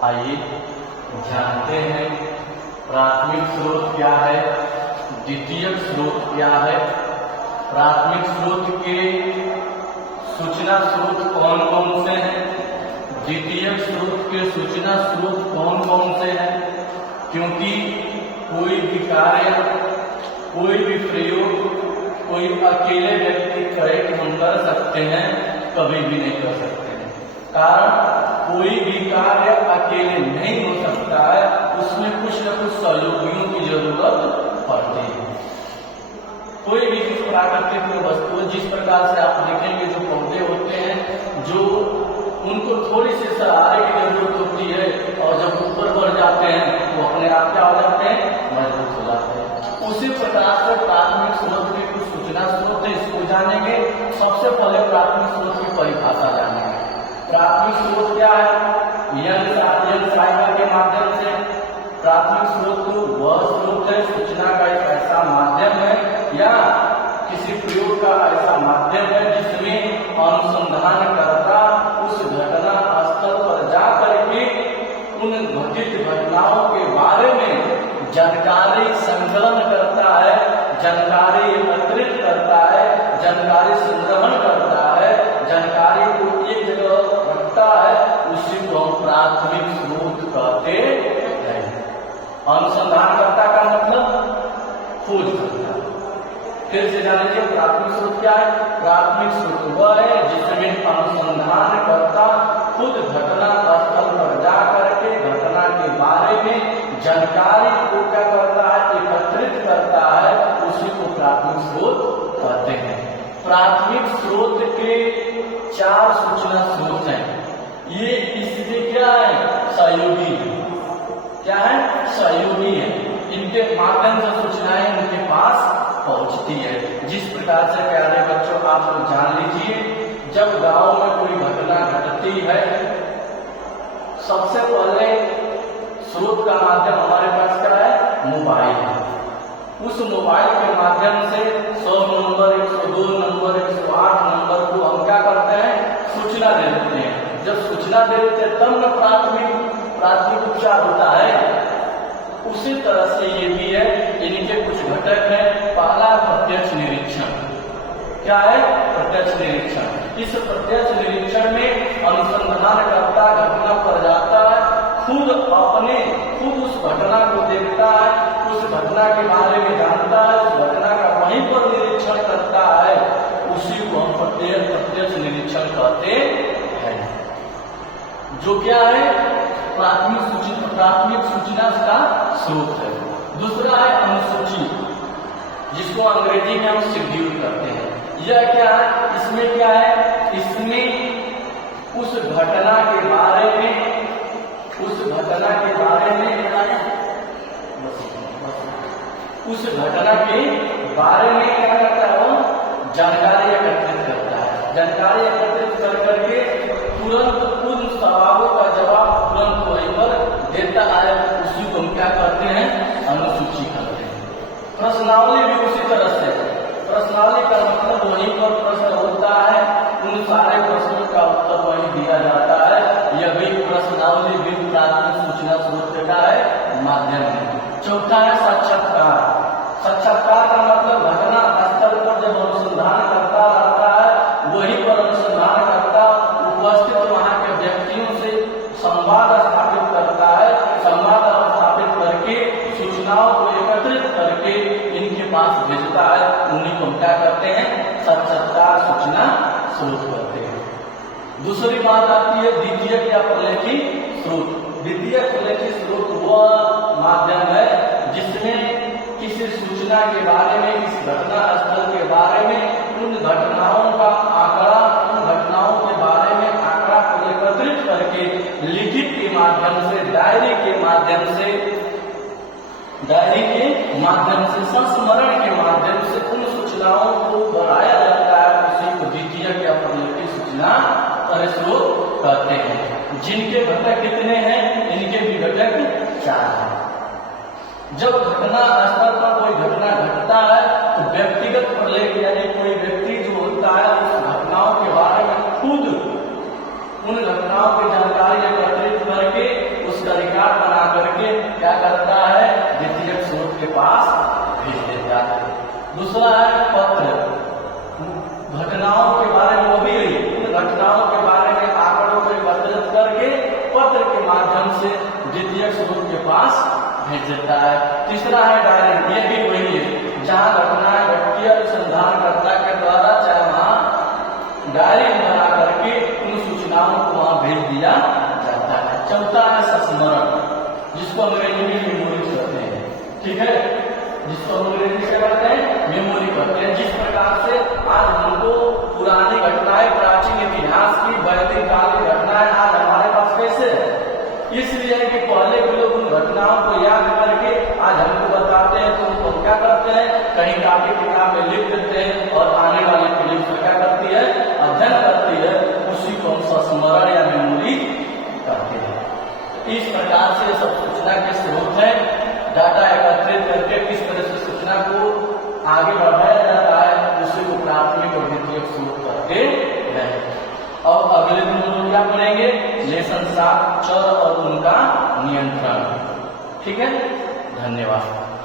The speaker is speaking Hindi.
आइए जानते हैं प्राथमिक स्रोत क्या है, द्वितीयक स्रोत क्या है। प्राथमिक स्रोत के सूचना स्रोत कौन कौन से हैं, द्वितीयक स्रोत के सूचना स्रोत कौन कौन से हैं। क्योंकि कोई भी कार्य, कोई भी प्रयोग कोई अकेले व्यक्ति करे कि हम कर सकते हैं, कभी भी नहीं कर सकते हैं। कारण कोई भी कार्य अकेले नहीं हो सकता है, उसमें कुछ न कुछ सहयोगियों की जरूरत पड़ती है। कोई भी प्राकृतिक वस्तु, जिस प्रकार से आप देखेंगे जो पौधे होते हैं, जो उनको थोड़ी सी सहारे की जरूरत होती है और जब ऊपर बढ़ जाते हैं तो अपने आप क्या हो जाते हैं, मजबूत हो जाते हैं। उसी प्रकार से प्राथमिक स्रोत के कुछ सूचना स्रोत है, इसको जानेंगे। सबसे पहले प्राथमिक स्रोत की परिभाषा जानेंगे। प्राथमिक स्रोत क्या है, यंग साइकिल के माध्यम से। प्राथमिक स्रोत वह स्रोत है, सूचना का एक ऐसा माध्यम है या किसी प्रयोग का ऐसा माध्यम है जिसमें अनुसंधान करता उस घटना स्थल पर जाकर के उन घटित घटनाओं के बारे में जानकारी संकलन करता है, जानकारी एकत्रित करता है, जानकारी संग्रहण करता है, जानकारी को एक जगह रखता है। उसी को हम प्राथमिक स्रोत कहते हैं। अनुसंधानकर्ता का मतलब खोज करता है। फिर से जानेंगे प्राथमिक स्रोत क्या है। प्राथमिक स्रोत वह है जिसमें अनुसंधान करता खुद घटना स्थल पर जाकर के घटना के बारे में जानकारी को क्या करता है, एकत्रित करता है। उसी को प्राथमिक स्रोत कहते हैं। प्राथमिक स्रोत के 4 सूचना स्रोत हैं। ये इसके क्या है, सहयोगी है। क्या है, सहयोगी है। इनके माध्यम से सूचनाएं उनके पास पहुंचती है। जिस प्रकार से प्यारे बच्चों आप लोग जान लीजिए, जब गांव में कोई घटना घटती है, सबसे पहले स्रोत का माध्यम हमारे पास क्या है, मोबाइल है। उस मोबाइल के माध्यम से 100 नंबर, 102 नंबर, 108 नंबर को हम क्या करते हैं, सूचना दे देते हैं। जब सूचना दे देते हैं तब न प्राथमिक उपचार होता है। उसी तरह से ये भी है, इनके कुछ घटक हैं। पहला प्रत्यक्ष निरीक्षण। क्या है, प्रत्यक्ष निरीक्षण। इस प्रत्यक्ष निरीक्षण में अनुसंधान करता घटना पर जाता है, खुद उस घटना को देखता है, उस घटना के बारे में जानता है, उस घटना का वहीं पर निरीक्षण करता है। उसी को हम प्रत्यक्ष निरीक्षण कहते हैं। जो क्या है, प्राथमिक सूचना का स्रोत है। दूसरा है अनुसूची, जिसको अंग्रेजी में हम शेड्यूल करते हैं। यह क्या है, इसमें क्या है, इसमें उस घटना के बारे में उस घटना के बारे में क्या करता है, वो जानकारी एकत्रित करता है। जानकारी एकत्रित कर करके तुरंत उन सवालों का जवाब तुरंत वहीं पर देता है। उसी को हम क्या करते हैं, अनुसूची करते हैं। प्रश्नावली भी उसी तरह से। प्रश्नावली का मतलब वहीं पर प्रश्न होता है, उन सारे प्रश्नों का उत्तर वहीं दिया जाता है। यह भी प्रश्नावली भी प्राथमिक सूचना स्रोत का है, माध्यम है। चौथा है साक्षात्कार। साक्षात्कार का मतलब घटना स्थल पर जब अनुसंधान करता रहता है, वहीं पर अनुसंधान करता उपस्थित वहां के व्यक्तियों से संवाद स्थापित करता है। संवाद स्थापित करके सूचनाओं को एकत्रित करके इनके पास भेजता है। उन्हीं को क्या करते हैं, साक्षात्कार सूचना स्रोत करते हैं। दूसरी बात आती है द्वितीयक या प्रलेखी स्रोत। द्वितीयक प्रलेखी स्रोत वह माध्यम है जिसमें किसी सूचना के बारे में, किसी घटना स्थल के बारे में, उन घटनाओं का आंकड़ा, उन घटनाओं के बारे में आंकड़ा को एकत्रित करके लिखित के माध्यम से, डायरी के माध्यम से, संस्मरण के माध्यम से उन सूचनाओं को बढ़ाया जाता है। उसी को द्वितीयक या प्रलेखी सूचना स्रोत कहते हैं। जिनके घटक कितने हैं, इनके भी घटक 4 हैं। जब घटना स्थल पर कोई घटना घटता है तो व्यक्तिगत प्रलेख यानी कोई व्यक्ति जो होता है उस घटनाओं के बारे में खुद उन घटनाओं की जानकारी एकत्रित करके उस के पास भेज देता है। दूसरा है पत्र, घटनाओं के बारे में, वो भी घटनाओं के बारे में आंकड़ों को एकत्रित करके पत्र के माध्यम से द्वितीयक स्रोत के पास भेज देता है। तीसरा है डायरी, ये भी वही है जहाँ घटनाएं घटती है, अनुसंधानकर्ता के द्वारा चाहे वहाँ डायरी बना करके उन सूचनाओं को वहाँ भेज दिया जाता है। चौथा है संस्मरण, जिसको अंग्रेजी में मेमोरी कहते हैं, ठीक है, जिसको अंग्रेजी से कहते हैं मेमोरी कहते हैं। जिस प्रकार से आज हमको पुरानी घटनाएं, प्राचीन इतिहास की, वैदिक काल की घटनाएं आज हमारे पास कैसे है, इसलिए कि पहले के लोग उन घटनाओं को याद करके आज हमको बताते हैं, तो उनको क्या करते हैं, कहीं कापी किताब में लिख देते हैं और आने वाली पीढ़ी से क्या करती है, अध्ययन करती है, उसी को हम संस्मरण या मेमोरी करते हैं। इस प्रकार से सब सूचना के स्रोत है। डाटा एकत्रित करके किस तरह से सूचना को आगे बढ़ाया जाता है, उसी को प्राथमिक और द्वितीयक स्रोत करते हैं। और अगले दिन हम लोग क्या पढ़ेंगे, लेसन 7 चर और उनका नियंत्रण। ठीक है, धन्यवाद।